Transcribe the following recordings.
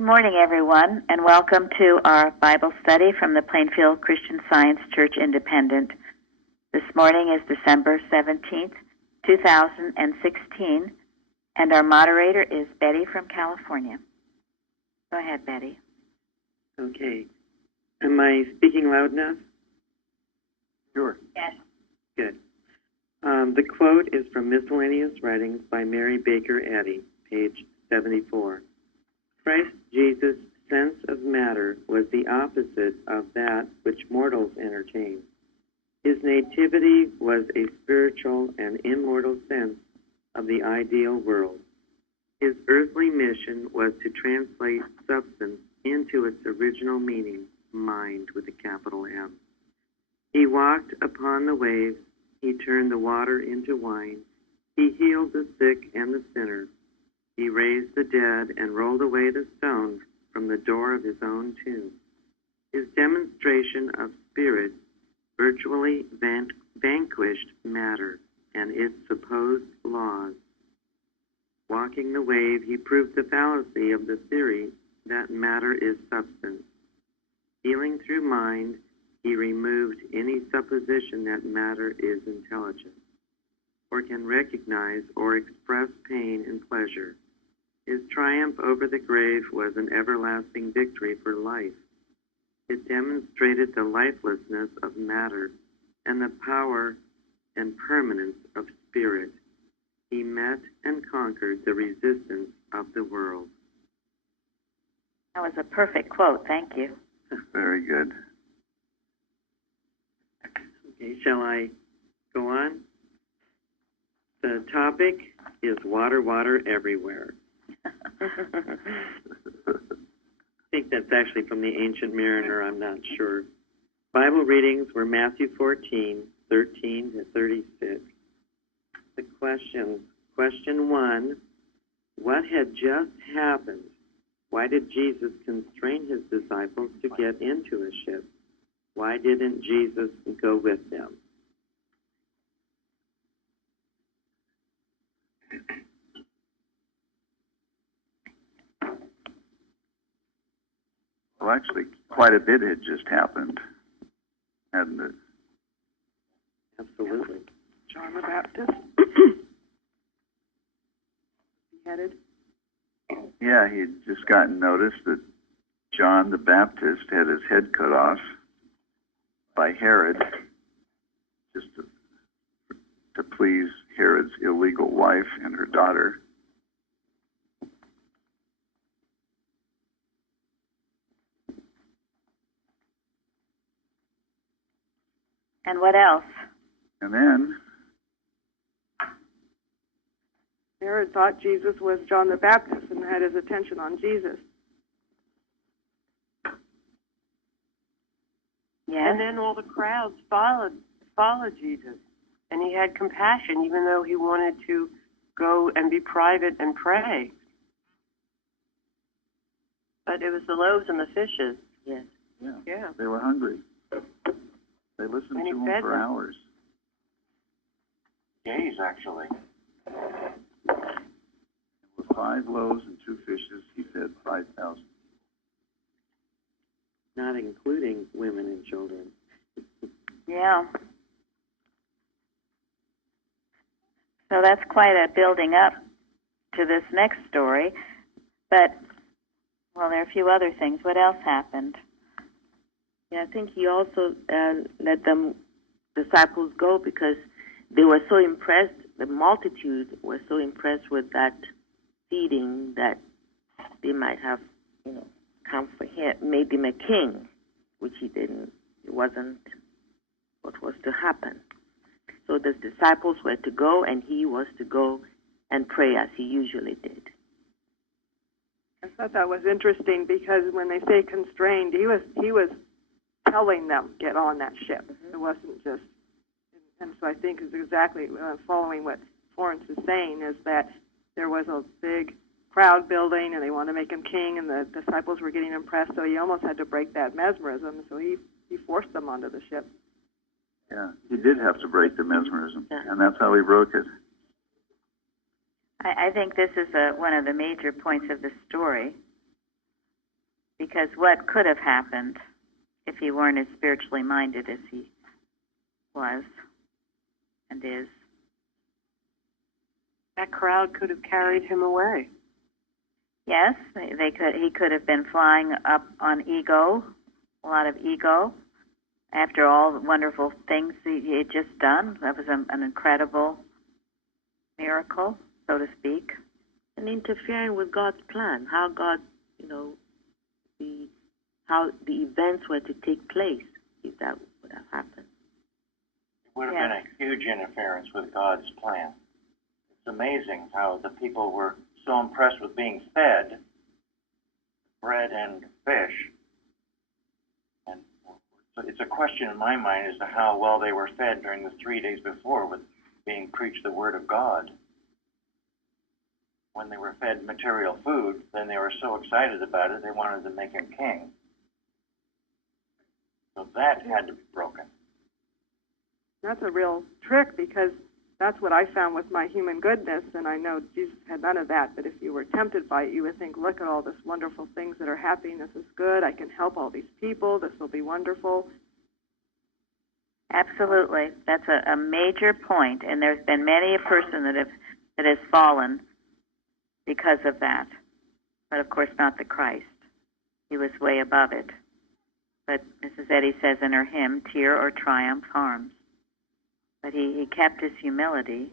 Good morning, everyone, and welcome to our Bible study from the Plainfield Christian Science Church Independent. This morning is December 17th, 2016, and our moderator is Betty from California. Go ahead, Betty. Okay. Am I speaking loud enough? Sure. Yes. Good. The quote is from Miscellaneous Writings by Mary Baker Eddy, page 74. Christ Jesus' sense of matter was the opposite of that which mortals entertain. His nativity was a spiritual and immortal sense of the ideal world. His earthly mission was to translate substance into its original meaning, mind with a capital M. He walked upon the waves. He turned the water into wine. He healed the sick and the sinner. He raised the dead and rolled away the stone from the door of his own tomb. His demonstration of spirit virtually vanquished matter and its supposed laws. Walking the wave, he proved the fallacy of the theory that matter is substance. Healing through mind, he removed any supposition that matter is intelligent, or can recognize or express pain and pleasure. His triumph over the grave was an everlasting victory for life. It demonstrated the lifelessness of matter and the power and permanence of spirit. He met and conquered the resistance of the world. That was a perfect quote. Thank you. Very good. Okay, shall I go on? The topic is water, water everywhere. I think that's actually from the Ancient Mariner, I'm not sure. Bible readings were Matthew 14, 13 to 36. The questions. Question 1, what had just happened? Why did Jesus constrain his disciples to get into a ship? Why didn't Jesus go with them? Well, actually, quite a bit had just happened, hadn't it? Absolutely. John the Baptist beheaded. Yeah, he'd just gotten notice that John the Baptist had his head cut off by Herod, just to please Herod's illegal wife and her daughter. And what else? And then Herod thought Jesus was John the Baptist and had his attention on Jesus. Yes. And then all the crowds followed Jesus. And he had compassion, even though he wanted to go and be private and pray. But it was the loaves and the fishes. Yes. Yeah. they were hungry. They listened And he to him fed for them. hours. Days, actually. With 5 loaves and 2 fishes, he fed 5,000. Not including women and children. Yeah. So that's quite a building up to this next story. But, well, there are a few other things. What else happened? Yeah, I think he also let them disciples go because they were so impressed. The multitude was so impressed with that feeding that they might have, come for him, made him a king, which he didn't. It wasn't what was to happen. So the disciples were to go, and he was to go and pray as he usually did. I thought that was interesting because when they say constrained, he was telling them get on that ship. Mm-hmm. It wasn't just. And so I think is exactly following what Florence is saying is that there was a big crowd building and they wanted to make him king and the disciples were getting impressed, so he almost had to break that mesmerism, so he forced them onto the ship. Yeah, he did have to break the mesmerism, and that's how he broke it. I think this is one of the major points of the story. Because what could have happened if he weren't as spiritually minded as he was and is? That crowd could have carried him away. Yes, they could. He could have been flying up on ego, a lot of ego, after all the wonderful things he had just done. That was an incredible miracle, so to speak. And interfering with God's plan, how God, how the events were to take place, if that would have happened. It would have been a huge interference with God's plan. It's amazing how the people were so impressed with being fed bread and fish. And so it's a question in my mind as to how well they were fed during the 3 days before with being preached the Word of God. When they were fed material food, then they were so excited about it, they wanted to make him king. So that had to be broken. That's a real trick, because that's what I found with my human goodness, and I know Jesus had none of that, but if you were tempted by it, you would think, look at all this wonderful things that are happening, this is good, I can help all these people, this will be wonderful. Absolutely. That's a major point, and there's been many a person that has fallen because of that. But of course not the Christ. He was way above it. But Mrs. Eddy says in her hymn, tear or triumph harms. But he kept his humility,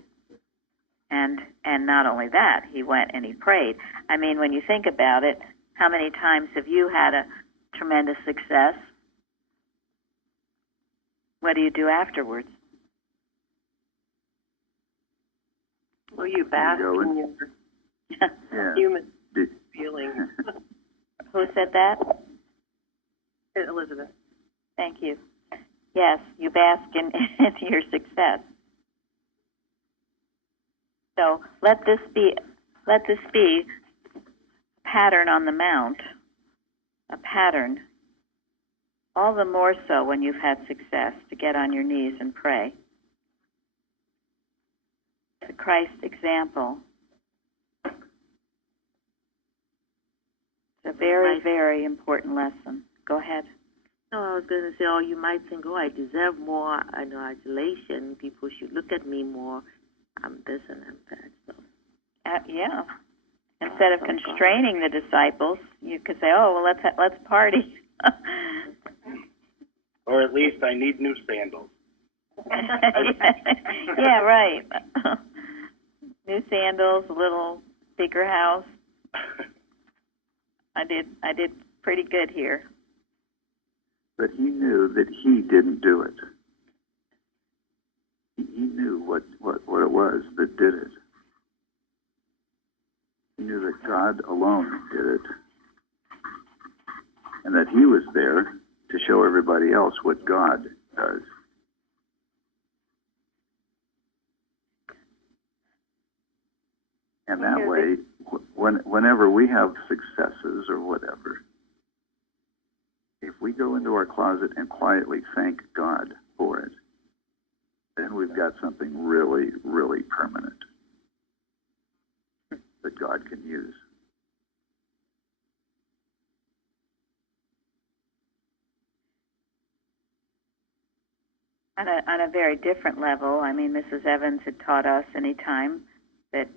and not only that, he went and he prayed. I mean, when you think about it, how many times have you had a tremendous success? What do you do afterwards? Well, you bask in your human feelings. Who said that? Elizabeth. Thank you. Yes, you bask in your success. So let this be a pattern on the mount, a pattern. All the more so when you've had success, to get on your knees and pray. The Christ example. It's a very, very important lesson. Go ahead. No, I was going to say, you might think, I deserve more, adulation. People should look at me more. I'm this and I'm that. So. Yeah. Instead of constraining the disciples, you could say, let's party. Or at least I need new sandals. Yeah, right. New sandals, a little bigger house. I did pretty good here. But he knew that he didn't do it. He knew what it was that did it. He knew that God alone did it, and that he was there to show everybody else what God does. And that way, whenever we have successes or whatever, if we go into our closet and quietly thank God for it, then we've got something really, really permanent that God can use. On a very different level, I mean, Mrs. Evans had taught us any time that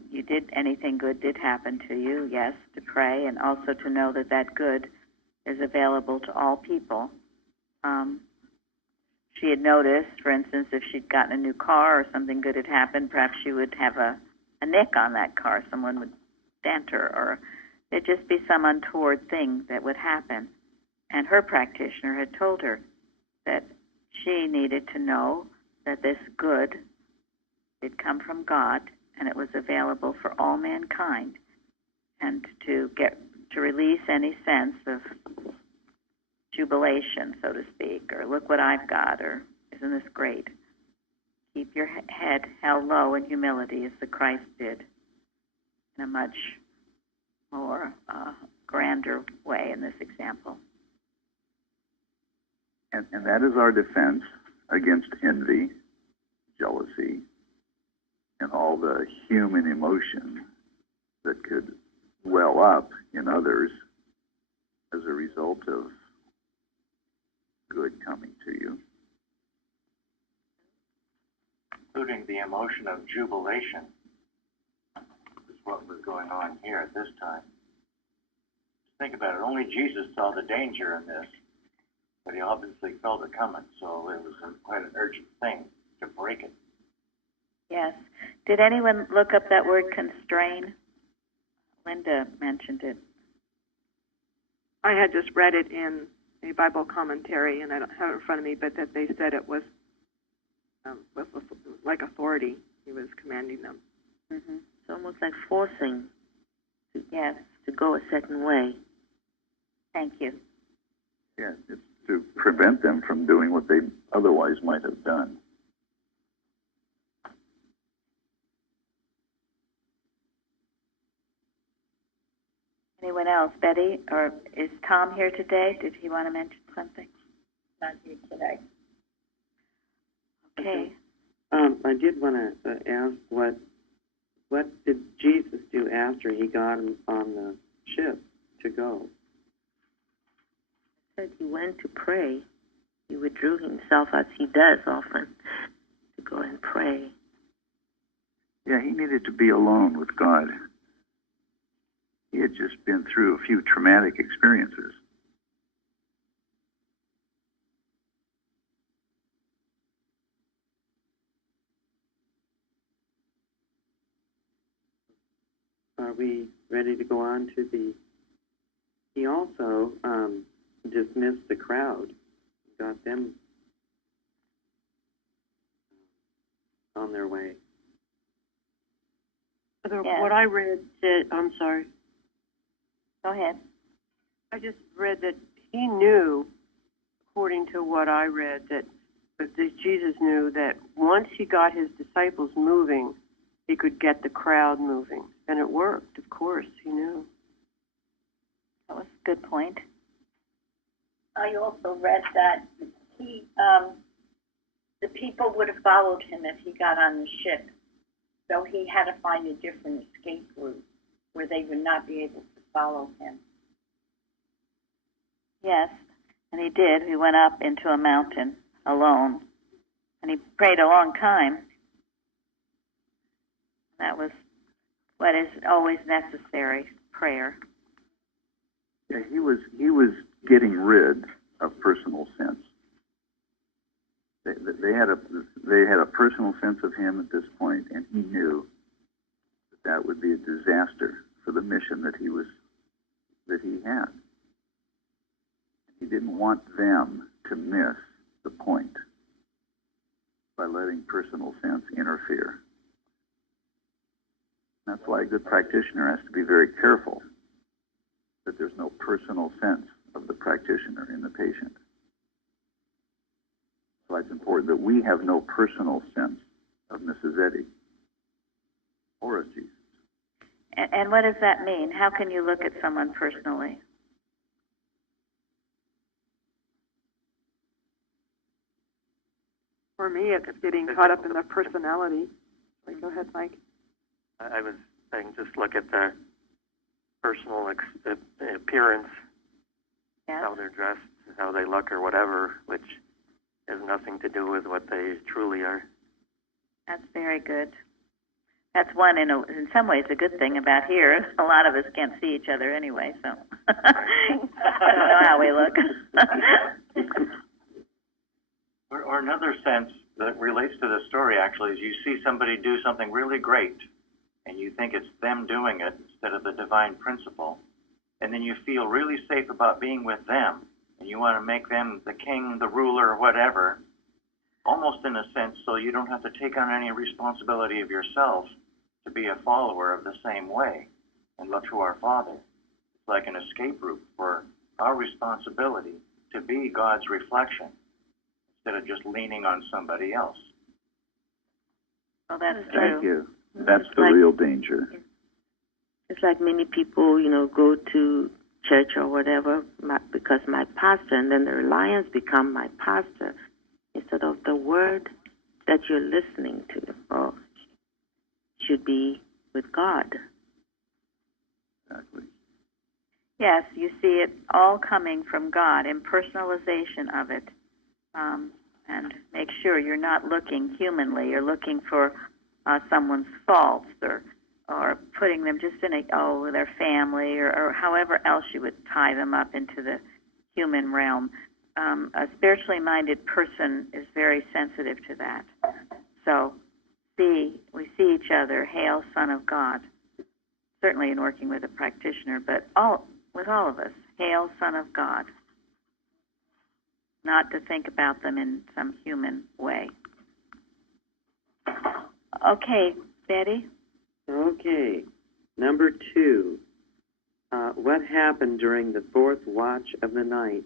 anything good did happen to you, yes, to pray, and also to know that that good is available to all people. She had noticed, for instance, if she'd gotten a new car or something good had happened, perhaps she would have a nick on that car. Someone would dent her, or there'd just be some untoward thing that would happen. And her practitioner had told her that she needed to know that this good did come from God, and it was available for all mankind, and to release any sense of jubilation, so to speak, or look what I've got, or isn't this great? Keep your head held low in humility, as the Christ did, in a much more grander way in this example. And that is our defense against envy, jealousy, and all the human emotion that could well up in others as as a result of good coming to you. Including the emotion of jubilation is what was going on here at this time. Think about it. Only Jesus saw the danger in this, but he obviously felt it coming, so it was quite an urgent thing to break it. Yes. Did anyone look up that word constrain? Linda mentioned it. I had just read it in a Bible commentary, and I don't have it in front of me, but that they said it was like authority. He was commanding them. Mm-hmm. It's almost like forcing Yes. to go a certain way. Thank you. Yeah, it's to prevent them from doing what they otherwise might have done. Anyone else? Betty, or is Tom here today? Did he want to mention something? Not here today. Okay. I did want to ask what did Jesus do after he got him on the ship to go? He said he went to pray. He withdrew himself, as he does often, to go and pray. Yeah, he needed to be alone with God. He had just been through a few traumatic experiences. Are we ready to go on to the... He also dismissed the crowd, got them on their way. Yes. What I read said, I'm sorry, Go ahead. I just read that he knew, according to what I read, that Jesus knew that once he got his disciples moving, he could get the crowd moving. And it worked, of course, he knew. That was a good point. I also read that he, the people would have followed him if he got on the ship. So he had to find a different escape route where they would not be able to follow him. Yes, and he did. He went up into a mountain alone, and he prayed a long time. That was what is always necessary, prayer. Yeah, he was getting rid of personal sense. They had a personal sense of him at this point, and he knew that would be a disaster for the mission that he had. He didn't want them to miss the point by letting personal sense interfere. That's why a good practitioner has to be very careful that there's no personal sense of the practitioner in the patient. So it's important that we have no personal sense of Mrs. Eddy or of Jesus. And what does that mean? How can you look at someone personally? For me, it's getting caught up in the personality. Go ahead, Mike. I was saying just look at the personal appearance, Yes. how they're dressed, how they look, or whatever, which has nothing to do with what they truly are. That's very good. That's one, in some ways, a good thing about here. A lot of us can't see each other anyway, so I don't know how we look. Or another sense that relates to the story, actually, is you see somebody do something really great, and you think it's them doing it instead of the divine principle, and then you feel really safe about being with them, and you want to make them the king, the ruler, whatever, almost in a sense so you don't have to take on any responsibility of yourself to be a follower of the same way and look to our Father. It's like an escape route for our responsibility to be God's reflection instead of just leaning on somebody else. Well, that's true. Thank you. That's It's the like- real danger. It's like many people, go to church or whatever because my pastor, and then the reliance become my pastor instead of the word that you're listening to, or should be with God. Exactly. Yes, you see it all coming from God, impersonalization of it. And make sure you're not looking humanly. You're looking for someone's faults or putting them just in their family or however else you would tie them up into the human realm. A spiritually minded person is very sensitive to that. So we see each other, hail Son of God, certainly in working with a practitioner, but with all of us, hail Son of God, not to think about them in some human way. Okay, Betty? Okay. Number 2. What happened during the fourth watch of the night?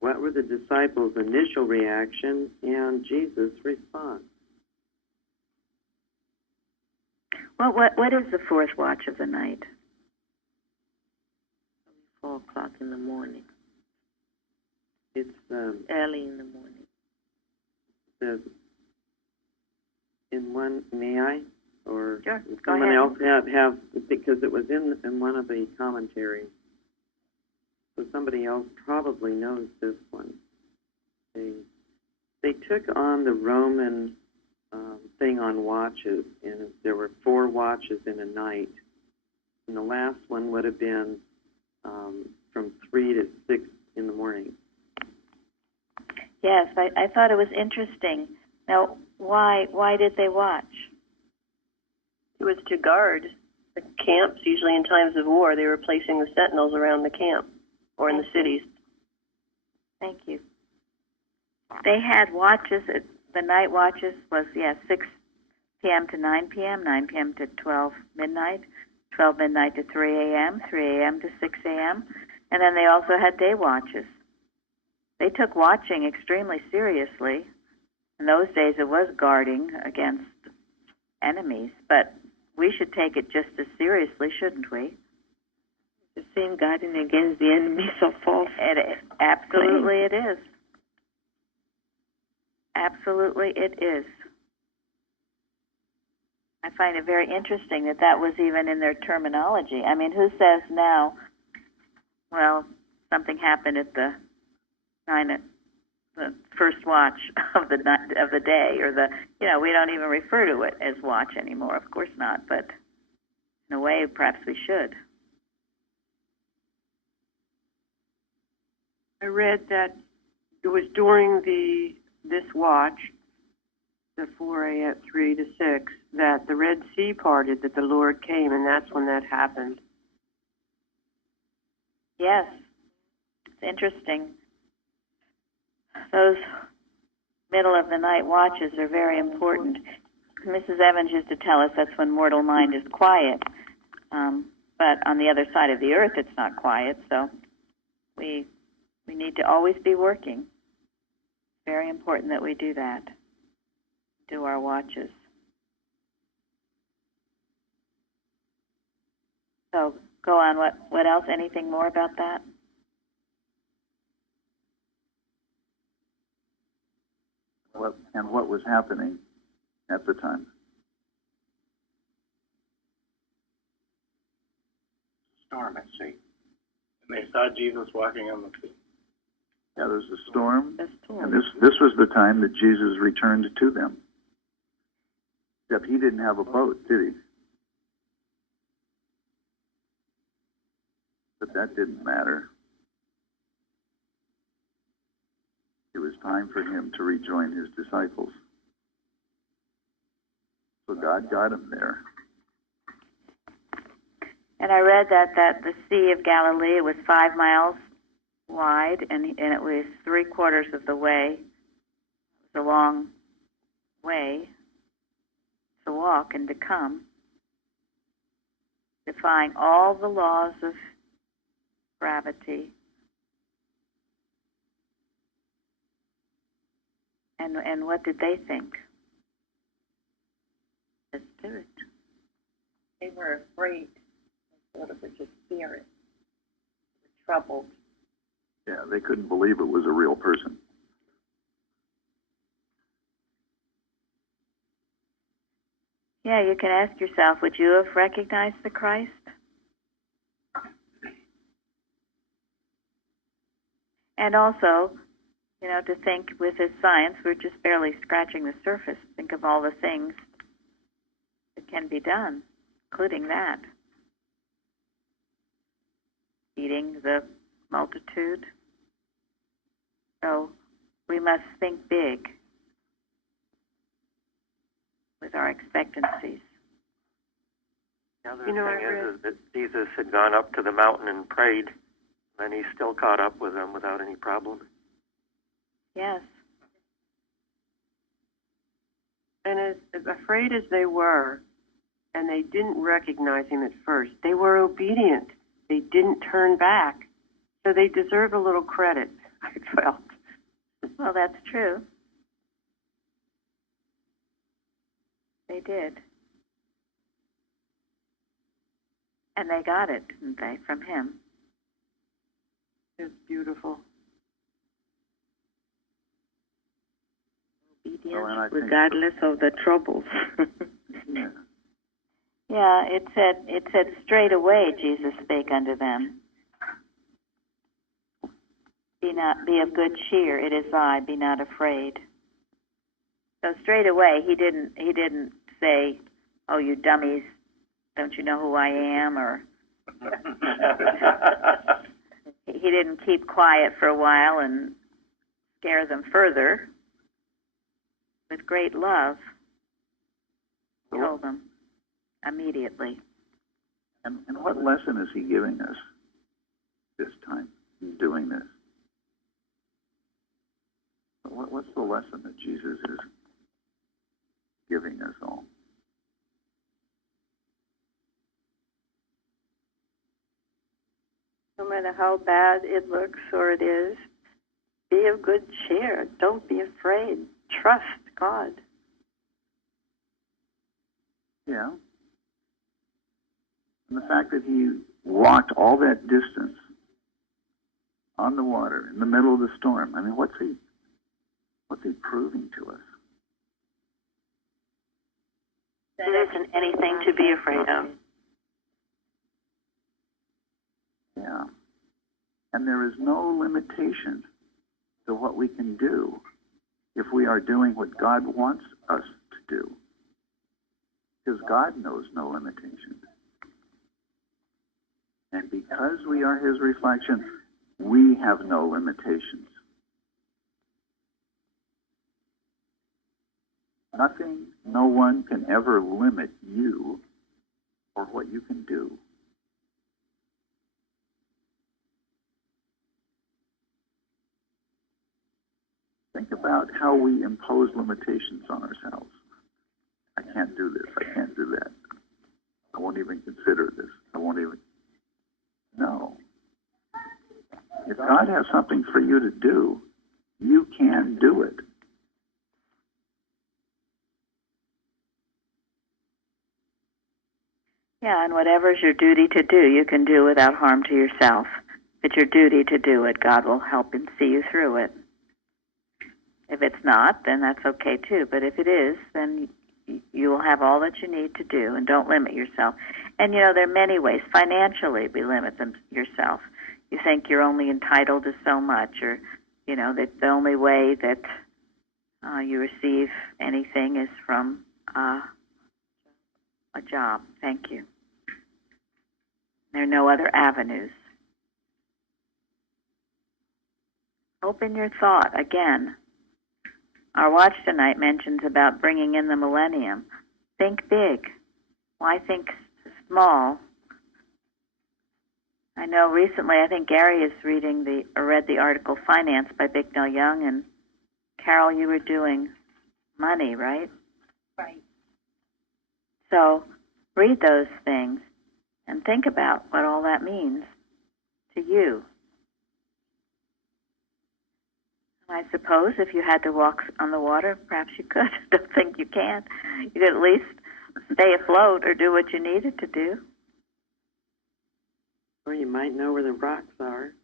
What were the disciples' initial reaction and Jesus' response? Well, what is the fourth watch of the night? 4 o'clock in the morning. It's Early in the morning. says in one. May I? Or Sure. does Go someone ahead. else have because it was in one of the commentaries. So somebody else probably knows this one. They took on the Roman thing on watches, and there were 4 watches in a night, and the last one would have been from 3 to 6 in the morning. Yes, I thought it was interesting. Now, why did they watch? It was to guard the camps. Usually in times of war, they were placing the sentinels around the camp or in the cities. Thank you. They had watches. The night watches was 6 p.m. to 9 p.m., 9 p.m. to 12 midnight, 12 midnight to 3 a.m., 3 a.m. to 6 a.m., and then they also had day watches. They took watching extremely seriously. In those days, it was guarding against enemies, but we should take it just as seriously, shouldn't we? The same guarding against the enemies of false. Absolutely it is. Absolutely it is. I find it very interesting that was even in their terminology. I mean, who says now, well, something happened at the first watch of the day, or we don't even refer to it as watch anymore. Of course not, but in a way, perhaps we should. I read that it was during this watch, the 4 a.m. 3 to 6, that the Red Sea parted, that the Lord came, and that's when that happened. Yes, it's interesting. Those middle of the night watches are very important. Mrs. Evans used to tell us that's when mortal mind is quiet. But on the other side of the earth, it's not quiet. So we need to always be working. It's very important that we do that. Do our watches. So go on. What else? Anything more about that? What was happening at the time? Storm at sea. And they saw Jesus walking on the sea. Yeah, there was a storm, A storm. and this was the time that Jesus returned to them. Except he didn't have a boat, did he? But that didn't matter. It was time for him to rejoin his disciples. So God got him there. And I read that the Sea of Galilee was 5 miles wide, and it was 3/4 of the way. It was a long way to walk and to come, defying all the laws of gravity. And what did they think? The Spirit. They were afraid. They thought it was a spirit. They were troubled. Yeah, they couldn't believe it was a real person. Yeah, you can ask yourself, would you have recognized the Christ? And also, you know, to think with his science, we're just barely scratching the surface. Think of all the things that can be done, including that. Feeding the multitude. So we must think big with our expectancies. The other You know, thing I read- is that Jesus had gone up to the mountain and prayed, and he still caught up with them without any problem. Yes. And as afraid as they were, and they didn't recognize him at first, they were obedient. They didn't turn back. So they deserve a little credit, I felt. Well, that's true. They did. And they got it, didn't they, from him? It's beautiful. Obedience, Well, and I think- regardless of the troubles. Yeah. Yeah, it said straight away Jesus spake unto them. Be of good cheer, it is I, be not afraid. So straight away he didn't say, oh, you dummies, don't you know who I am? Or he didn't keep quiet for a while and scare them further. With great love, he told them immediately. And what lesson is he giving us this time in doing this? What's the lesson that Jesus is giving us all? No matter how bad it looks or it is, be of good cheer. Don't be afraid. Trust God. Yeah. And the fact that he walked all that distance on the water in the middle of the storm. I mean, what's he proving to us? There isn't anything to be afraid of. Yeah. And there is no limitation to what we can do if we are doing what God wants us to do. Because God knows no limitation. And because we are his reflection, we have no limitations. Nothing, no one can ever limit you or what you can do. Think about how we impose limitations on ourselves. I can't do this. I can't do that. I won't even consider this. I won't even... No. If God has something for you to do, you can do it. Yeah, and whatever's your duty to do, you can do without harm to yourself. If it's your duty to do it, God will help and see you through it. If it's not, then that's okay too. But if it is, then you will have all that you need to do, and don't limit yourself. And, you know, there are many ways. Financially, we limit yourself. You think you're only entitled to so much, or, you know, that the only way that you receive anything is from a job. Thank you. There are no other avenues. Open your thought again. Our watch tonight mentions about bringing in the millennium. Think big. Why think small? I know recently, I think Gary is read the article Finance by Bicknell Young, and Carol, you were doing money, right? Right. So read those things and think about what all that means to you. I suppose if you had to walk on the water, perhaps you could. Don't think you can. You could at least stay afloat or do what you needed to do. Or you might know where the rocks are.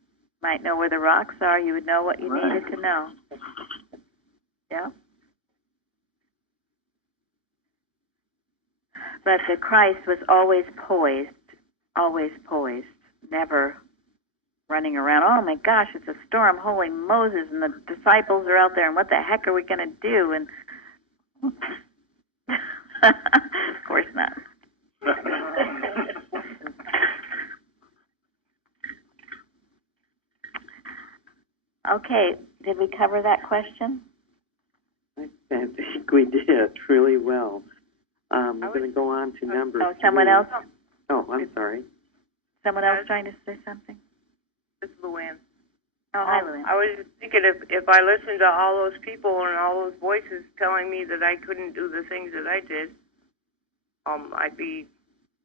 Might know where the rocks are. You would know what you needed to know. Yeah. But the Christ was always poised, never running around. Oh my gosh, it's a storm! Holy Moses! And the disciples are out there, and what the heck are we going to do? And of course not. Okay, did we cover that question? I think we did really well. We're going to go on to number Oh, someone 3. else? Oh, I'm sorry. Someone else trying to say something? This is Luann. Oh, hi, Luann. I was just thinking if I listened to all those people and all those voices telling me that I couldn't do the things that I did, I'd be,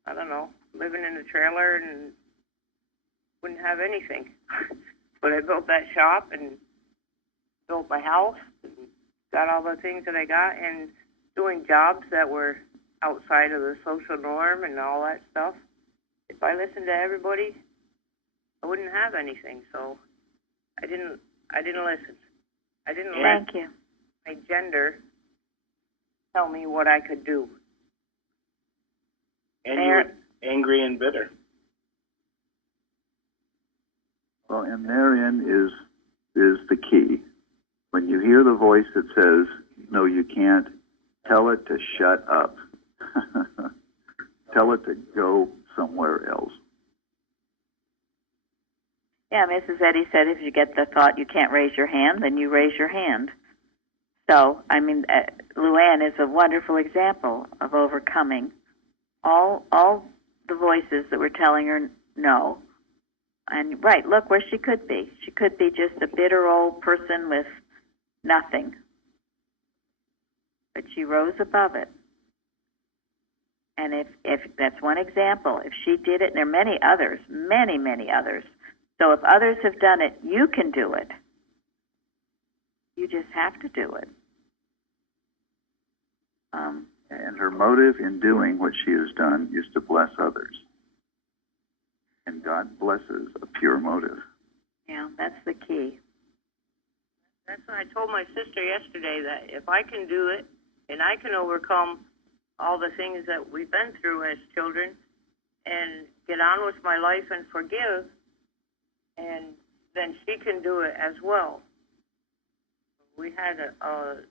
I don't know, living in a trailer and wouldn't have anything. But I built that shop and built my house and got all the things that I got and doing jobs that were outside of the social norm and all that stuff. If I listened to everybody, I wouldn't have anything. So I didn't listen. I didn't let Thank you. my gender tell me what I could do. And you were angry and bitter. Well, and therein is the key. When you hear the voice that says, no, you can't, tell it to shut up. Tell it to go somewhere else. Yeah, Mrs. Eddy said if you get the thought you can't raise your hand, then you raise your hand. So, I mean, Luann is a wonderful example of overcoming all the voices that were telling her no. And, right, look where she could be. She could be just a bitter old person with nothing. But she rose above it. And if that's one example, if she did it, and there are many others, many, many others. So if others have done it, you can do it. You just have to do it. And her motive in doing what she has done is to bless others. And God blesses a pure motive. Yeah, that's the key. That's what I told my sister yesterday, that if I can do it and I can overcome all the things that we've been through as children and get on with my life and forgive, and then she can do it as well. We had a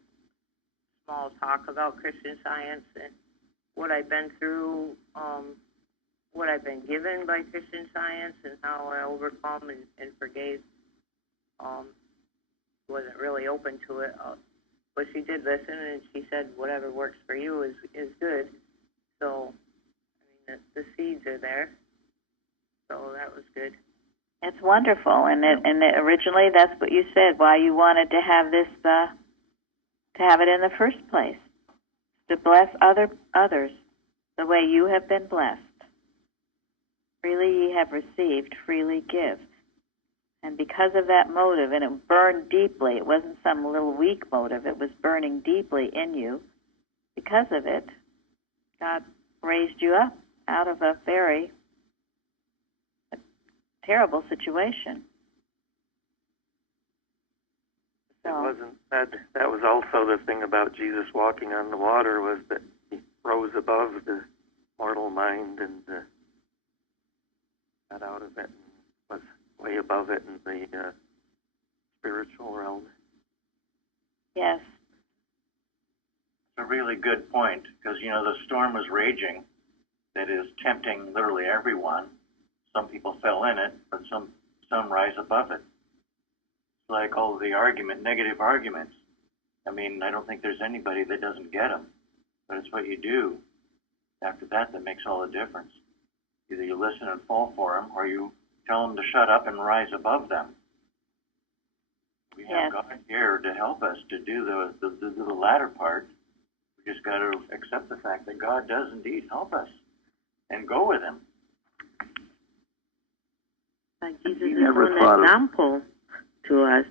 small talk about Christian Science and what I've been through, what I've been given by Christian Science and how I overcome and forgave. Wasn't really open to it, but she did listen, and she said whatever works for you is good. So, I mean, the seeds are there. So that was good. It's wonderful, and originally that's what you said. Why you wanted to have this, to have it in the first place, to bless others the way you have been blessed. Freely ye have received, freely give. And because of that motive, and it burned deeply, it wasn't some little weak motive, it was burning deeply in you. Because of it, God raised you up out of a very terrible situation. It wasn't that was also the thing about Jesus walking on the water, was that he rose above the mortal mind and got out of it and was way above it in the spiritual realm. Yes. It's a really good point, because, the storm was raging that is tempting literally everyone. Some people fell in it, but some rise above it. It's like all of the negative arguments. I mean, I don't think there's anybody that doesn't get them, but it's what you do after that makes all the difference. Either you listen and fall for them, or you tell them to shut up and rise above them. We have God here to help us to do the latter part. We just got to accept the fact that God does indeed help us and go with Him. Like Jesus is an example to us,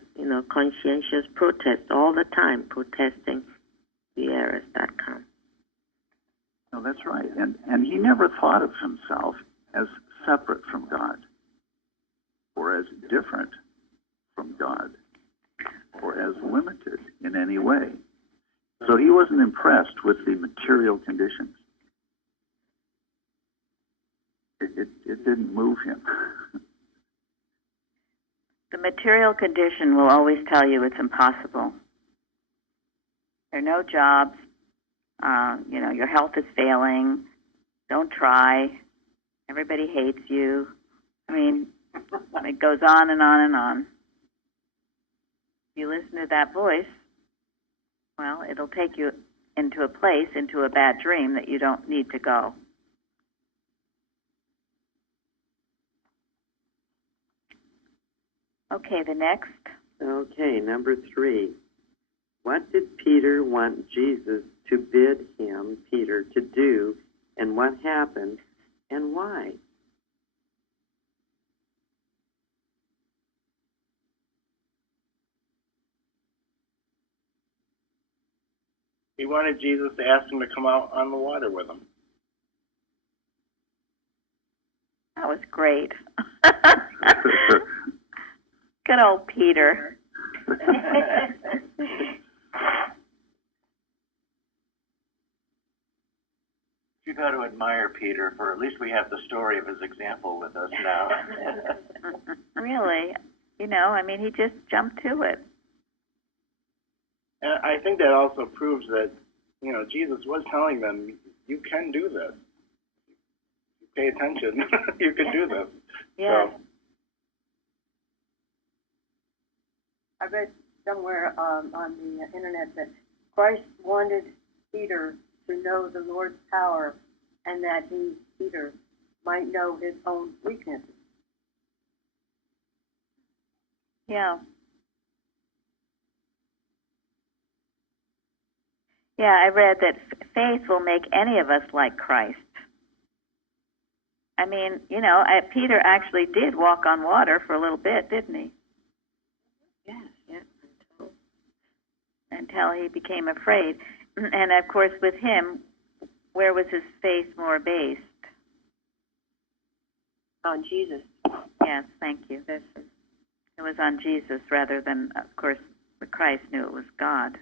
conscientious protest all the time, protesting the errors that come. No, that's right. And he never thought of himself as separate from God, or as different from God, or as limited in any way. So he wasn't impressed with the material conditions. It didn't move him. material condition will always tell you it's impossible. There are no jobs. Your health is failing. Don't try. Everybody hates you. I mean, it goes on and on and on. If you listen to that voice, well, it'll take you into a place, into a bad dream that you don't need to go. Okay, the next. Okay, number 3. What did Peter want Jesus to bid him, Peter, to do, and what happened, and why? He wanted Jesus to ask him to come out on the water with him. That was great. Good old Peter. You got to admire Peter, for at least we have the story of his example with us now. Really? He just jumped to it. And I think that also proves that, Jesus was telling them, you can do this. Pay attention. You can do this. Yeah. So, I read somewhere on the internet that Christ wanted Peter to know the Lord's power and that Peter, might know his own weaknesses. Yeah. Yeah, I read that faith will make any of us like Christ. I mean, Peter actually did walk on water for a little bit, didn't he? Yes. Until he became afraid. And, of course, with him, where was his faith more based? On Jesus. Yes, thank you. It was on Jesus rather than, of course, Christ knew it was God.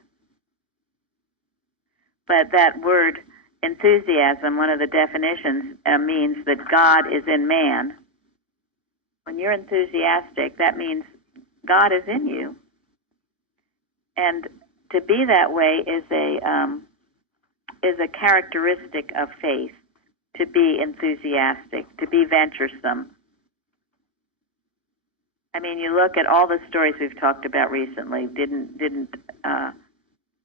But that word enthusiasm, one of the definitions, means that God is in man. When you're enthusiastic, that means God is in you. And to be that way is a characteristic of faith. To be enthusiastic, to be venturesome. I mean, you look at all the stories we've talked about recently. Didn't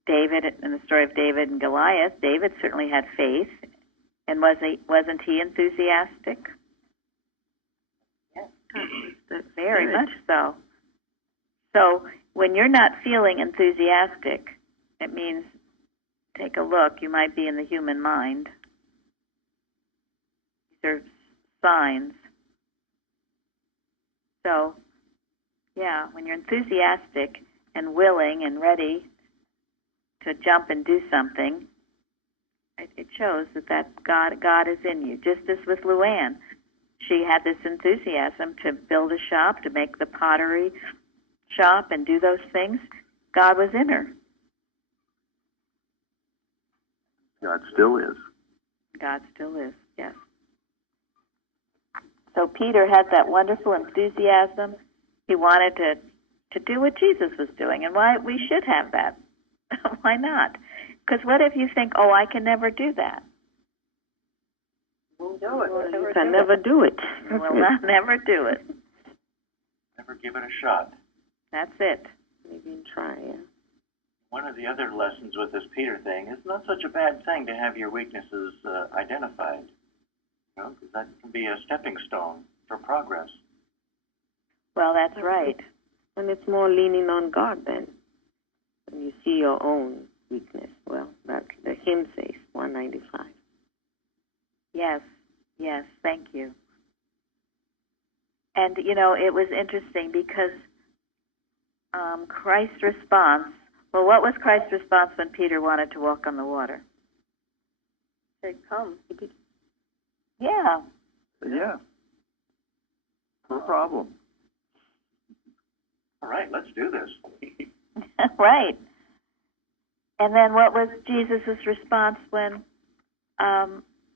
David, in the story of David and Goliath, David certainly had faith, and wasn't he enthusiastic? Yes. Very much so. So when you're not feeling enthusiastic, it means, take a look, you might be in the human mind. These are signs. So, yeah, when you're enthusiastic and willing and ready to jump and do something, it shows that God is in you. Just as with Luann, she had this enthusiasm to build a shop, to make the pottery shop and do those things. God was in her. God still is. God still is, yes. So Peter had that wonderful enthusiasm. He wanted to do what Jesus was doing, and why we should have that. Why not? Because what if you think, oh, I can never do that? We'll do it. Well, you can never do it. We'll not never do it. Never give it a shot. That's it. Maybe try, yeah. One of the other lessons with this Peter thing, it's not such a bad thing to have your weaknesses identified. Because that can be a stepping stone for progress. Well, that's right. And it's more leaning on God then. When you see your own weakness. Well, that's the hymn says, 195. Yes, thank you. And, it was interesting because Christ's response, well, what was Christ's response when Peter wanted to walk on the water? He said, come. Yeah. Yeah. No problem. All right, let's do this. Right. And then what was Jesus' response when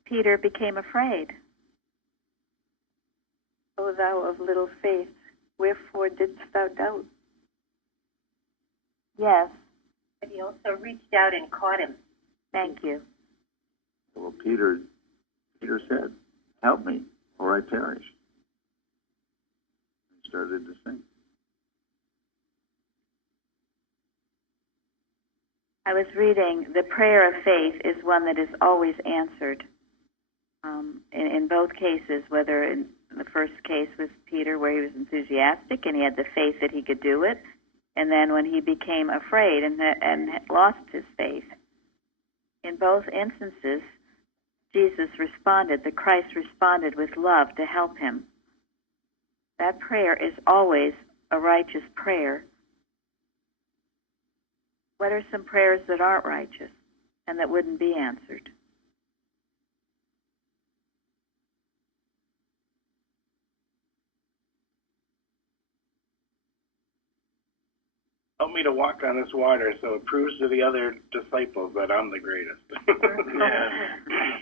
Peter became afraid? O thou of little faith, Wherefore didst thou doubt? Yes, But he also reached out and caught him. thank you. Well, Peter said, "Help me, or I perish." He started to sink. I was reading, the prayer of faith is one that is always answered. In both cases, whether in the first case with Peter where he was enthusiastic and he had the faith that he could do it, and then when he became afraid and lost his faith. In both instances, Jesus responded, the Christ responded with love to help him. That prayer is always a righteous prayer. What are some prayers that aren't righteous and that wouldn't be answered? Help me to walk on this water so it proves to the other disciples that I'm the greatest.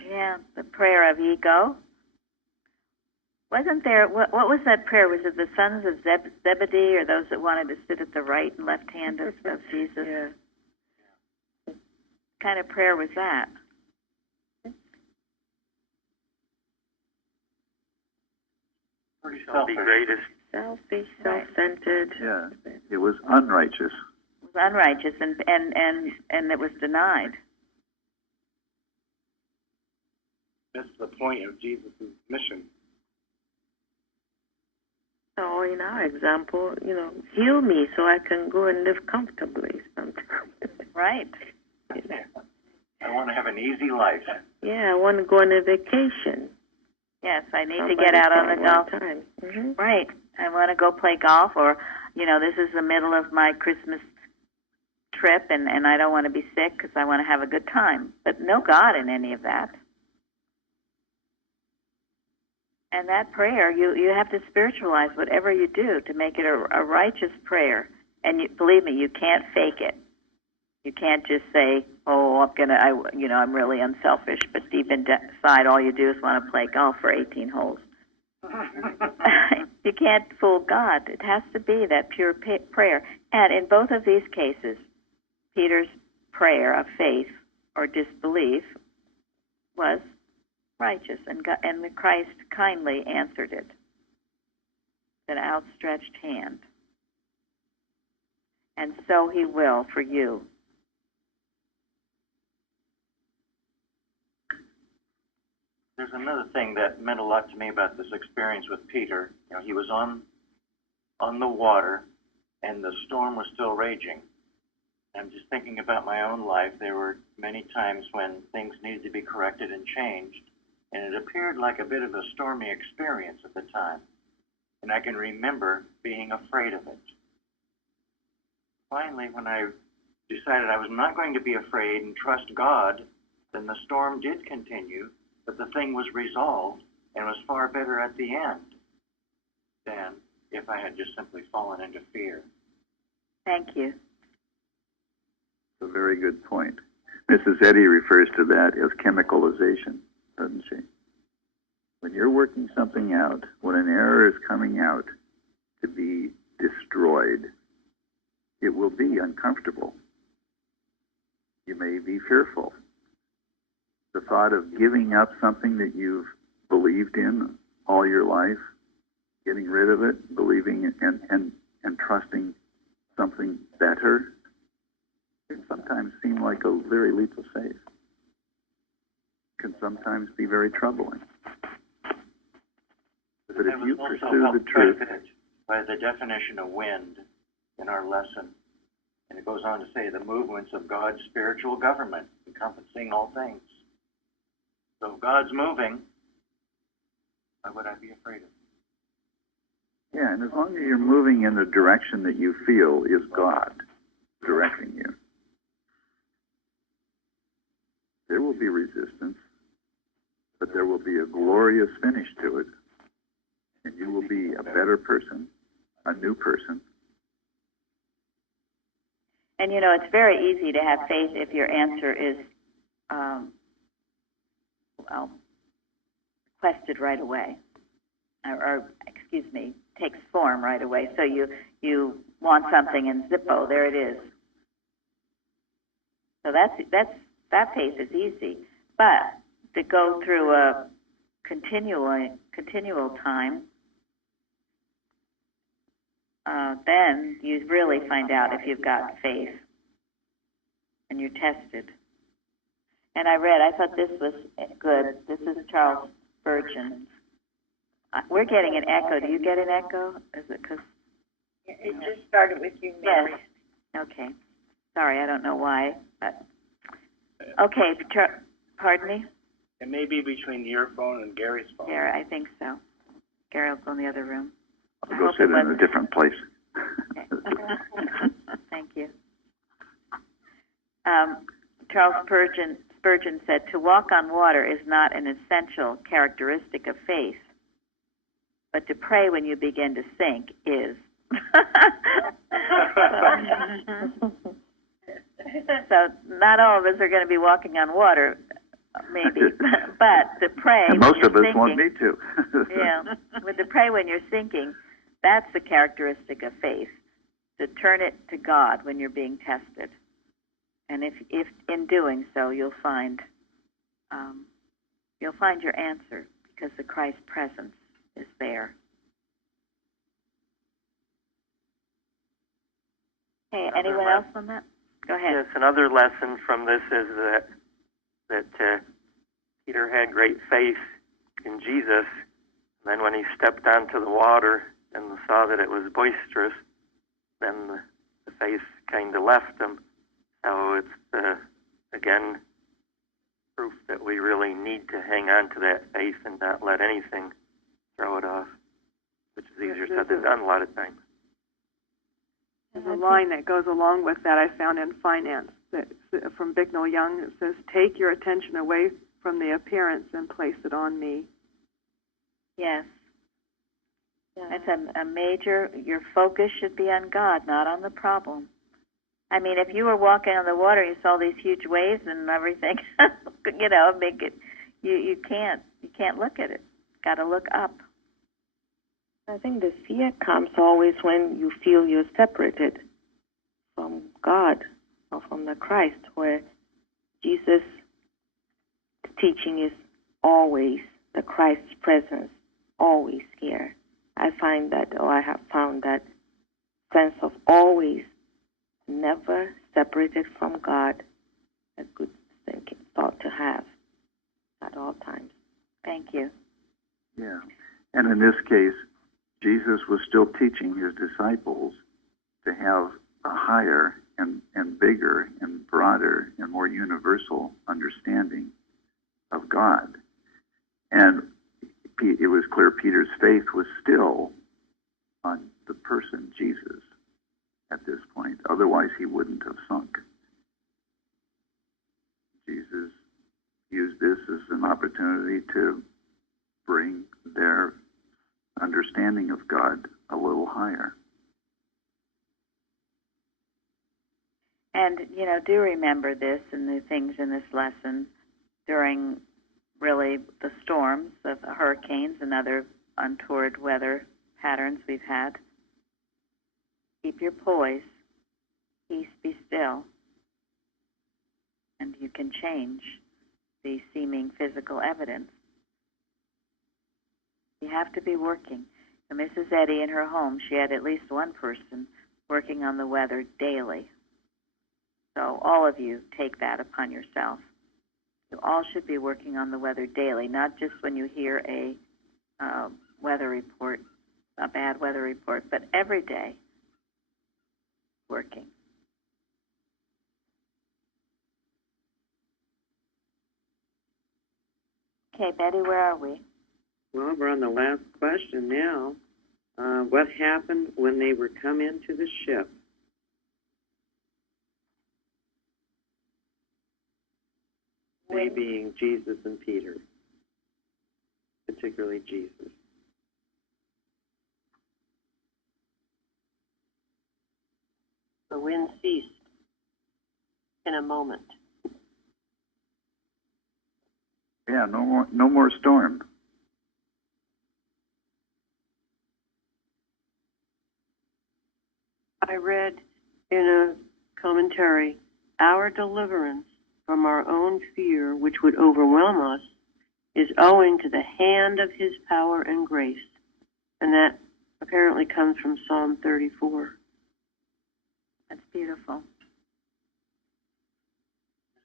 Yeah, the prayer of ego. Wasn't there, what was that prayer? Was it the sons of Zebedee or those that wanted to sit at the right and left hand of Jesus? Yeah. What kind of prayer was that? Pretty Shall be selfish. greatest. Selfish, self-centered. Yeah, it was unrighteous. It was unrighteous and it was denied. That's the point of Jesus' mission. So in our example, heal me so I can go and live comfortably sometimes. Right. I want to have an easy life. Yeah, I want to go on a vacation. Yes, I need to Somebody get out on said the one golf. time. Mm-hmm. Right. I want to go play golf, or, this is the middle of my Christmas trip, and I don't want to be sick because I want to have a good time. But no God in any of that. And that prayer, you have to spiritualize whatever you do to make it a righteous prayer. And believe me, you can't fake it. You can't just say, "Oh, I'm really unselfish," but deep inside, all you do is want to play golf for 18 holes. You can't fool God. It has to be that pure prayer. And in both of these cases, Peter's prayer of faith or disbelief was righteous, and the Christ kindly answered it. An outstretched hand. And so he will for you. There's another thing that meant a lot to me about this experience with Peter. He was on the water, and the storm was still raging. I'm just thinking about my own life. There were many times when things needed to be corrected and changed, and it appeared like a bit of a stormy experience at the time. And I can remember being afraid of it. Finally, when I decided I was not going to be afraid and trust God, then the storm did continue, but the thing was resolved and was far better at the end than if I had just simply fallen into fear. Thank you. A very good point. Mrs. Eddy refers to that as chemicalization, doesn't she? When you're working something out, when an error is coming out to be destroyed, it will be uncomfortable. You may be fearful. The thought of giving up something that you've believed in all your life, getting rid of it, believing and trusting something better, can sometimes seem like a very leap of faith. Can sometimes be very troubling. But if you pursue the truth, by the definition of wind in our lesson, and it goes on to say the movements of God's spiritual government, encompassing all things. So if God's moving, why would I be afraid of it? yeah, and as long as you're moving in the direction that you feel is God directing you, there will be resistance, but there will be a glorious finish to it, and you will be a better person, a new person. And it's very easy to have faith if your answer is, requested right away, or excuse me, takes form right away. So you want something in Zippo, there it is. So that pace is easy. But to go through a continual time, then you really find out if you've got faith, and you're tested. And I thought this was good. This is Charles Spurgeon. We're getting an echo. Do you get an echo? Is it because? It just started with you, Mary. Yes. Okay. Sorry, I don't know why. But okay. Pardon me? It may be between your phone and Gary's phone. Yeah, I think so. Gary will go in the other room. I'll go sit in a different place. Okay. Thank you. Charles Spurgeon said, "To walk on water is not an essential characteristic of faith, but to pray when you begin to sink is." So not all of us are going to be walking on water, maybe, but to pray and when most of us sinking, won't need to. yeah, but to pray when you're sinking, that's the characteristic of faith, to turn it to God when you're being tested. And if in doing so, you'll find your answer, because the Christ presence is there. Hey, anyone else on that? Go ahead. Yes, another lesson from this is that Peter had great faith in Jesus. And then when he stepped onto the water and saw that it was boisterous, then the faith kind of left him. So it's, again, proof that we really need to hang on to that faith and not let anything throw it off, which is easier said than done a lot of times. There's a line that goes along with that I found in finance from Bicknell Young. It says, "Take your attention away from the appearance and place it on me." Yes. That's a major, your focus should be on God, not on the problem. I mean, if you were walking on the water and you saw these huge waves and everything, make it, you can't look at it. Got to look up. I think the fear comes always when you feel you're separated from God or from the Christ, where Jesus' teaching is always the Christ's presence, always here. I have found that sense of always, never separated from God, a good thought to have at all times. Thank you. Yeah. And in this case, Jesus was still teaching his disciples to have a higher and bigger and broader and more universal understanding of God. And it was clear Peter's faith was still on the person Jesus at this point. Otherwise, he wouldn't have sunk. Jesus used this as an opportunity to bring their understanding of God a little higher. And, do remember this and the things in this lesson during really the storms of the hurricanes and other untoward weather patterns we've had. Keep your poise. Peace, be still. And you can change the seeming physical evidence. You have to be working. And Mrs. Eddy in her home, she had at least one person working on the weather daily. So all of you take that upon yourself. You all should be working on the weather daily, not just when you hear a weather report, a bad weather report, but every day working. Okay, Betty, where are we? Well, we're on the last question now. What happened when they were come into the ship? They being Jesus and Peter, particularly Jesus. The wind ceased in a moment. Yeah, no more storm. I read in a commentary, our deliverance from our own fear, which would overwhelm us, is owing to the hand of his power and grace. And that apparently comes from Psalm 34. That's beautiful.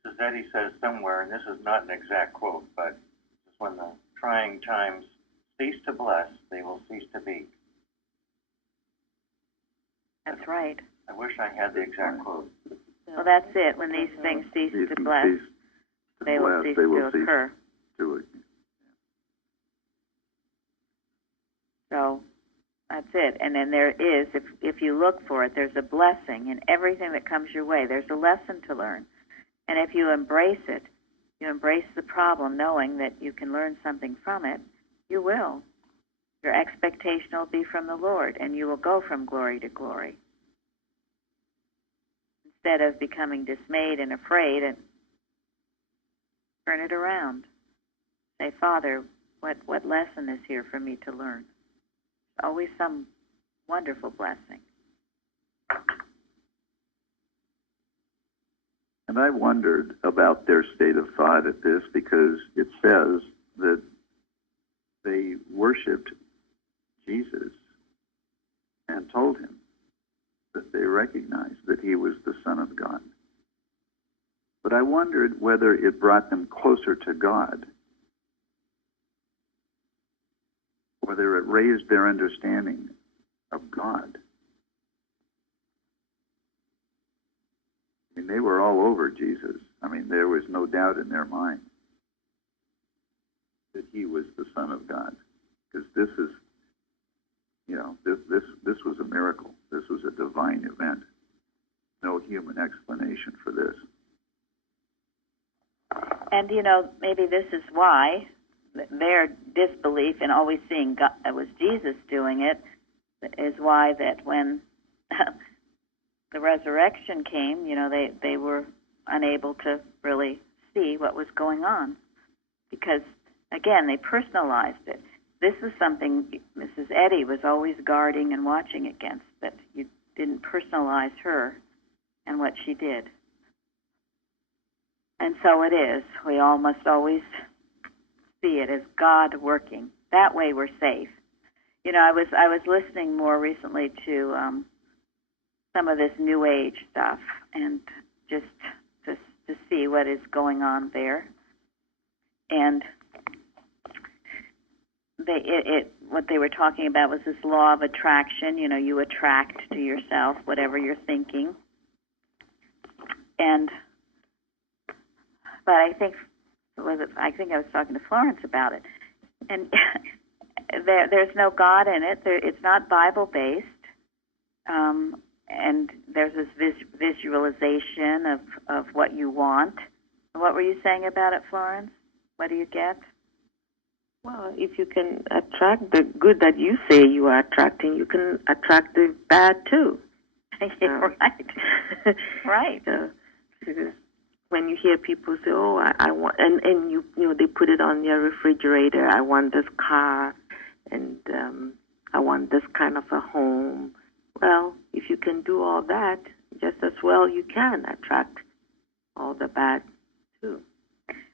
Mrs. Eddy says somewhere, and this is not an exact quote, but it's when the trying times cease to bless, they will cease to be. That's right. I wish I had the exact quote. Well, that's it. When these things cease to bless, they will cease to occur. So that's it. And then there is, if you look for it, there's a blessing in everything that comes your way. There's a lesson to learn. And if you embrace it, you embrace the problem knowing that you can learn something from it, you will. Your expectation will be from the Lord, and you will go from glory to glory. Instead of becoming dismayed and afraid, and turn it around. Say, Father, what lesson is here for me to learn? Always some wonderful blessing. And I wondered about their state of thought at this, because it says that they worshipped Jesus and told him that they recognized that he was the Son of God. But I wondered whether it brought them closer to God, whether it raised their understanding of God. I mean, they were all over Jesus. I mean, there was no doubt in their mind that he was the Son of God. Because this is, you know, this was a miracle. This was a divine event. No human explanation for this. And, you know, maybe this is why their disbelief in always seeing God, it was Jesus doing it, is why that when the resurrection came, you know, they were unable to really see what was going on. Because, again, they personalized it. This is something Mrs. Eddy was always guarding and watching against, that you didn't personalize her and what she did. And so it is. We all must always see it as God working. That way we're safe. You know, I was listening more recently to some of this New Age stuff, and just to see what is going on there. And what they were talking about was this law of attraction. You know, you attract to yourself whatever you're thinking. But I think I was talking to Florence about it, and there's no God in it. It's not Bible based, and there's this visualization of what you want. What were you saying about it, Florence? What do you get? Well, if you can attract the good that you say you are attracting, you can attract the bad too. Right. Right. When you hear people say, "Oh, I want," and you know they put it on your refrigerator. I want this car, and I want this kind of a home. Well, if you can do all that, just as well you can attract all the bad too.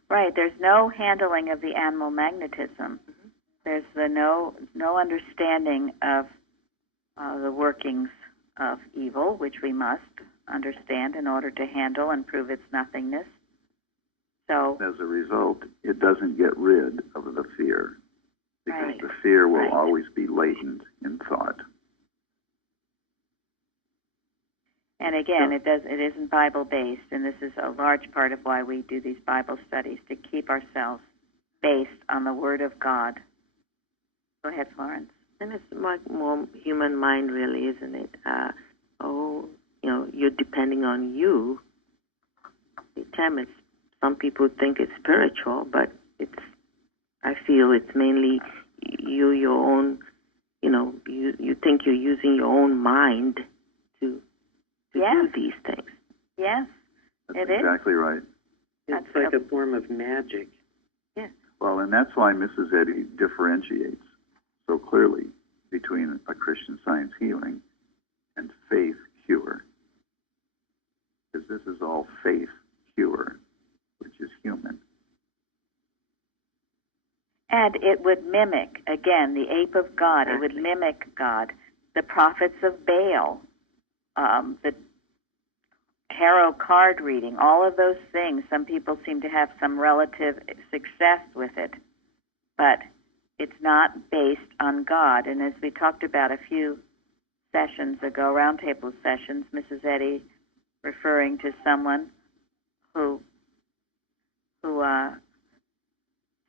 Right. There's no handling of the animal magnetism. Mm-hmm. There's no understanding of the workings of evil, which we must understand in order to handle and prove its nothingness. So, as a result, it doesn't get rid of the fear, because right. the fear will right. always be latent in thought. And again, it isn't Bible based, and this is a large part of why we do these Bible studies, to keep ourselves based on the Word of God. Go ahead, Florence. And it's like more human mind, really, isn't it? You know, you're depending on you. Some people think it's spiritual, but I feel it's mainly your own, you know, you think you're using your own mind to yes. do these things. Yes, that's exactly right. It's like a form of magic. Yeah. Well, and that's why Mrs. Eddy differentiates so clearly between a Christian Science healing and faith cure. Because this is all faith cure, which is human. And it would mimic, again, the ape of God. It would mimic God. The prophets of Baal, the tarot card reading, all of those things. Some people seem to have some relative success with it, but it's not based on God. And as we talked about a few sessions ago, roundtable sessions, Mrs. Eddy referring to someone who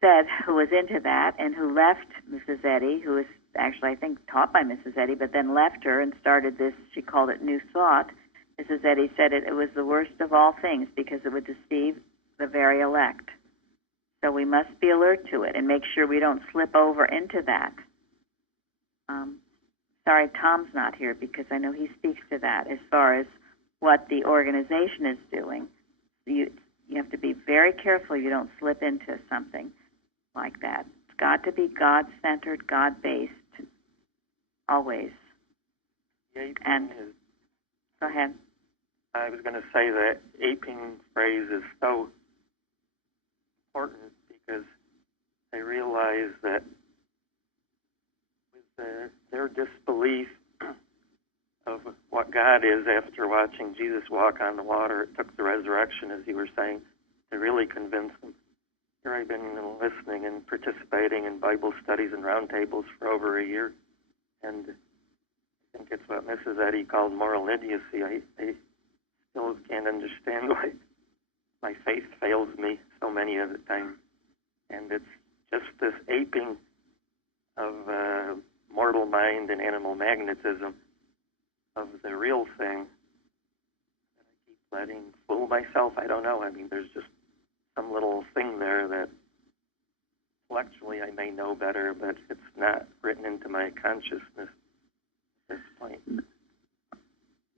said, who was into that and who left Mrs. Eddy, who was actually, I think, taught by Mrs. Eddy, but then left her and started this, she called it New Thought. Mrs. Eddy said it was the worst of all things because it would deceive the very elect. So we must be alert to it and make sure we don't slip over into that. Sorry, Tom's not here because I know he speaks to that as far as what the organization is doing. You have to be very careful you don't slip into something like that. It's got to be God-centered, God-based, always. And go ahead. I was going to say that aping phrase is so important because they realize that with their disbelief of what God is after watching Jesus walk on the water, it took the resurrection, as you were saying, to really convince them. Here I've been listening and participating in Bible studies and roundtables for over a year, and I think it's what Mrs. Eddy called moral idiocy. I still can't understand why my faith fails me so many of the time. And it's just this aping of mortal mind and animal magnetism of the real thing that I keep letting fool myself. I don't know. I mean, there's just some little thing there that intellectually I may know better, but it's not written into my consciousness at this point.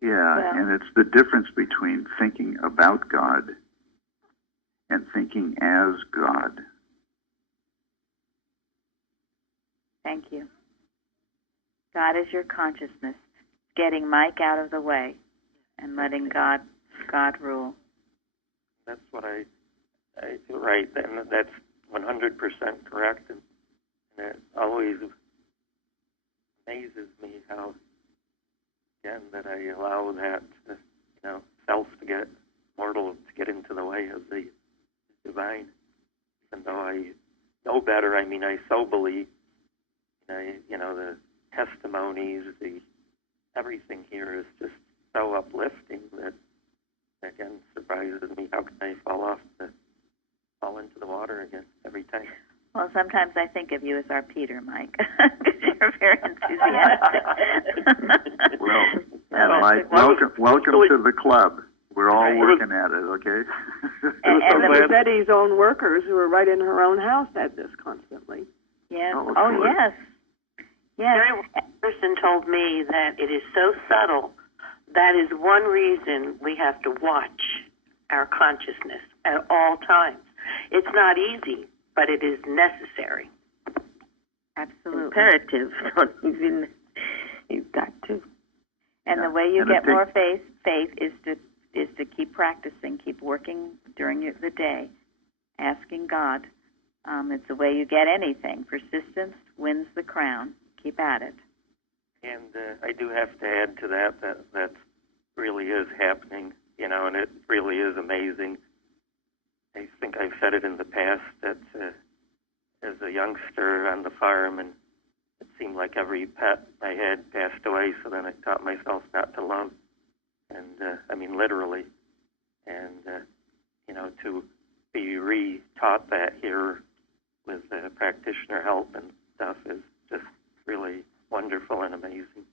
Yeah, Well, and it's the difference between thinking about God and thinking as God. Thank you. God is your consciousness. Getting Mike out of the way and letting God rule. That's what I right, and that's 100% correct, and it always amazes me how, again, that I allow that, self to get, mortal to get into the way of the divine, even though I know better. I mean, I so believe, the testimonies, everything here is just so uplifting that, again, surprises me. How can I fall into the water again every time? Well, sometimes I think of you as our Peter, Mike, because you're very enthusiastic. Well, Mike, welcome to the club. We're all working at it, okay? And Mrs. Eddy's own workers who are right in her own house had this constantly. Yes. Oh, yes. Yes. One person told me that it is so subtle. That is one reason we have to watch our consciousness at all times. It's not easy, but it is necessary. Absolutely. Imperative. You've got to. And the way you get more faith is to keep practicing, keep working during the day, asking God. It's the way you get anything. Persistence wins the crown. Keep at it. And I do have to add to that really is happening, and it really is amazing. I think I've said it in the past that as a youngster on the farm, and it seemed like every pet I had passed away, so then I taught myself not to love, and I mean literally, and to be re-taught that here with practitioner help and stuff is just really wonderful and amazing.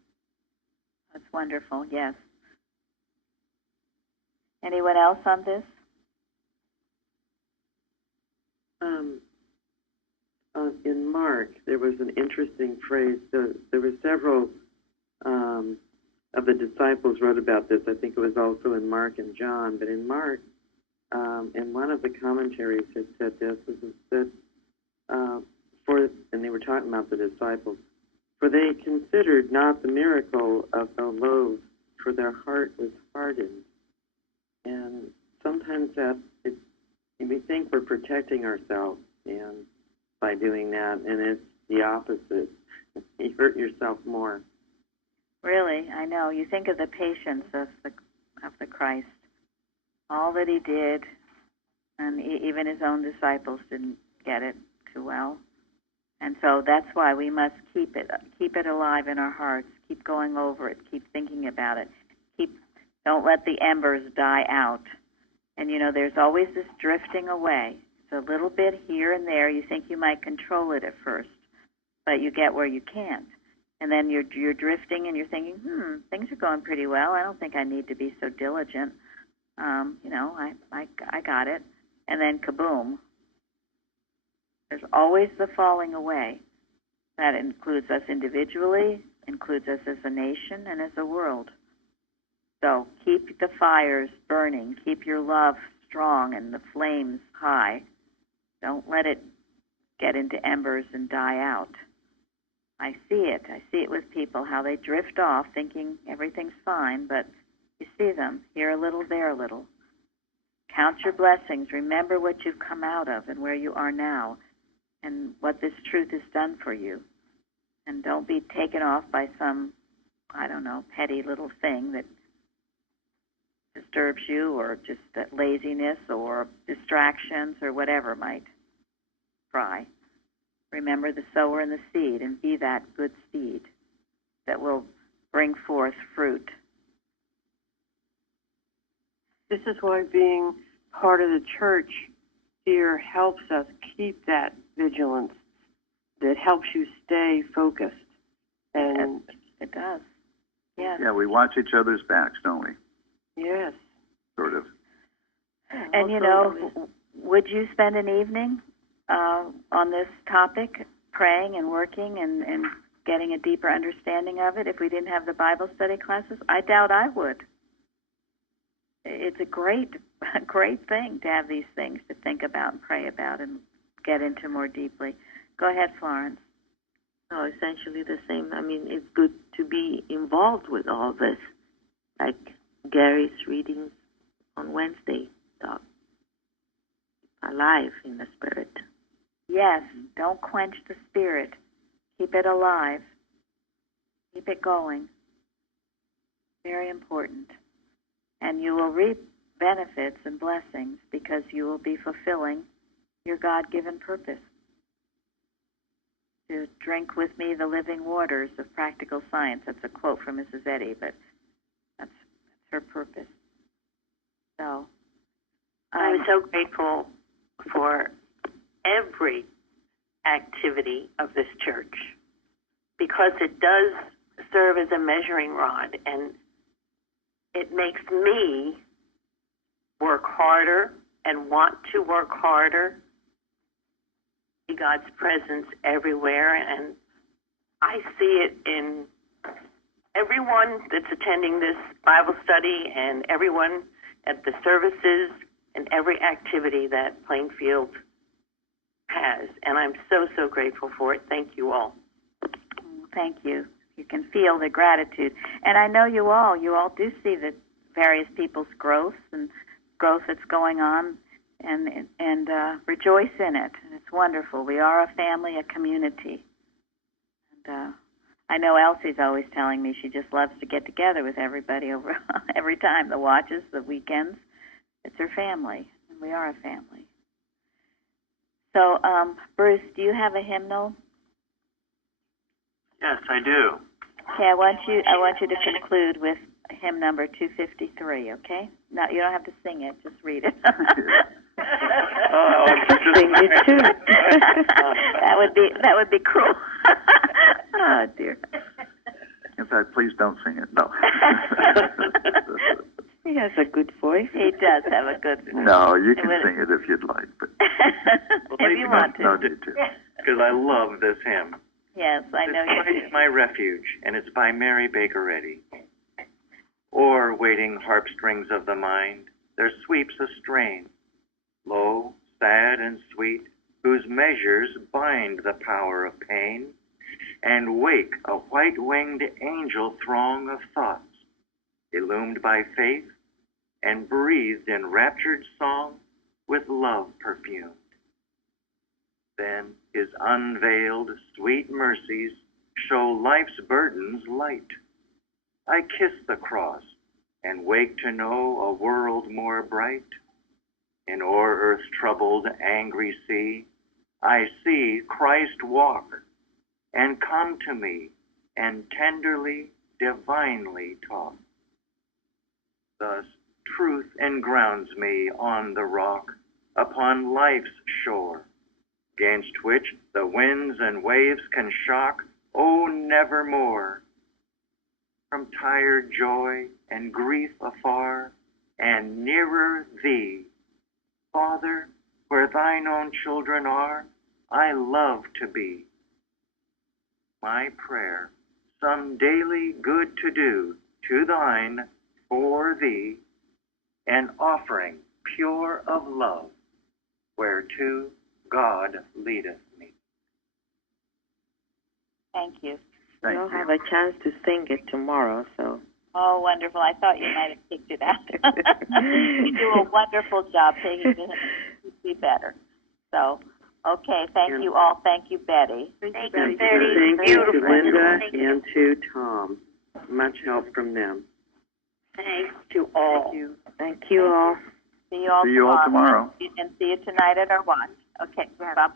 That's wonderful, yes. Anyone else on this? In Mark, there was an interesting phrase. There were several of the disciples wrote about this. I think it was also in Mark and John. But in Mark, in one of the commentaries, it said this. It said, and they were talking about the disciples, for they considered not the miracle of the loaves for their heart was hardened. And sometimes we think we're protecting ourselves and by doing that, and it's the opposite. You hurt yourself more. Really, I know. You think of the patience of the Christ, all that he did, and even his own disciples didn't get it too well. And so that's why we must keep it alive in our hearts. Keep going over it. Keep thinking about it. Don't let the embers die out. And there's always this drifting away. It's a little bit here and there. You think you might control it at first, but you get where you can't. And then you're drifting and you're thinking, things are going pretty well. I don't think I need to be so diligent. I got it. And then kaboom. There's always the falling away. That includes us individually, includes us as a nation and as a world. So keep the fires burning. Keep your love strong and the flames high. Don't let it get into embers and die out. I see it. I see it with people, how they drift off thinking everything's fine, but you see them here a little, there a little. Count your blessings. Remember what you've come out of and where you are now and what this truth has done for you. And don't be taken off by some, petty little thing that disturbs you, or just that laziness or distractions or whatever might try. Remember the sower and the seed, and be that good seed that will bring forth fruit. This is why being part of the church here helps us keep that vigilance. That helps you stay focused. And it does. Yes. Yeah, we watch each other's backs, don't we? Yes. Sort of. And would you spend an evening on this topic, praying and working and getting a deeper understanding of it if we didn't have the Bible study classes? I doubt I would. It's a great thing to have these things to think about and pray about and get into more deeply. Go ahead, Florence. No, essentially the same. I mean, it's good to be involved with all this, like Gary's readings on Wednesday talk. Alive in the Spirit. Yes, don't quench the Spirit. Keep it alive. Keep it going. Very important. And you will reap benefits and blessings because you will be fulfilling your God-given purpose. To drink with me the living waters of practical science. That's a quote from Mrs. Eddy, but that's her purpose. So I'm so grateful for every activity of this church because it does serve as a measuring rod, and it makes me work harder and want to work harder. See God's presence everywhere, and I see it in everyone that's attending this Bible study and everyone at the services and every activity that Plainfield has. And I'm so, so grateful for it. Thank you all. Thank you. You can feel the gratitude. And I know you all do see the various people's growth and growth that's going on and rejoice in it. And it's wonderful. We are a family, a community. And I know Elsie's always telling me she just loves to get together with everybody over every time, the watches, the weekends. It's her family, and we are a family. So, Bruce, do you have a hymnal? Yes, I do. Okay, I want you to conclude with hymn number 253. Okay? No, you don't have to sing it; just read it. Sing it too. that would be cruel. Oh dear. In fact, please don't sing it. No. He has a good voice. He does have a good voice. No, you can sing it if you'd like, but if you want to. No need to. Because I love this hymn. Yes, I know you do. It's My Refuge, and it's by Mary Baker Eddy. O'er waiting harpstrings of the mind, there sweeps a strain, low, sad, and sweet, whose measures bind the power of pain, and wake a white-winged angel throng of thoughts, illumined by faith, and breathed in raptured song with love perfumed. Then his unveiled sweet mercies show life's burdens light. I kiss the cross and wake to know a world more bright. In o'er earth's troubled, angry sea, I see Christ walk and come to me and tenderly, divinely talk. Thus truth engrounds me on the rock, upon life's shore, 'gainst which the winds and waves can shock, oh, nevermore. From tired joy and grief afar, and nearer thee, Father, where thine own children are, I love to be. My prayer, some daily good to do to thine, for thee, an offering pure of love, whereto God leadeth me. Thank you. You'll have a chance to sing it tomorrow, so. Oh, wonderful. I thought you might have picked it out. You do a wonderful job taking it to be better. So, okay, thank you all. Thank you, Betty. Thank you, Thank you to Linda and to Tom. Much help from them. Thanks to all. Thank you all. See you all See you all tomorrow. And see you tonight at our watch. Okay, bye-bye.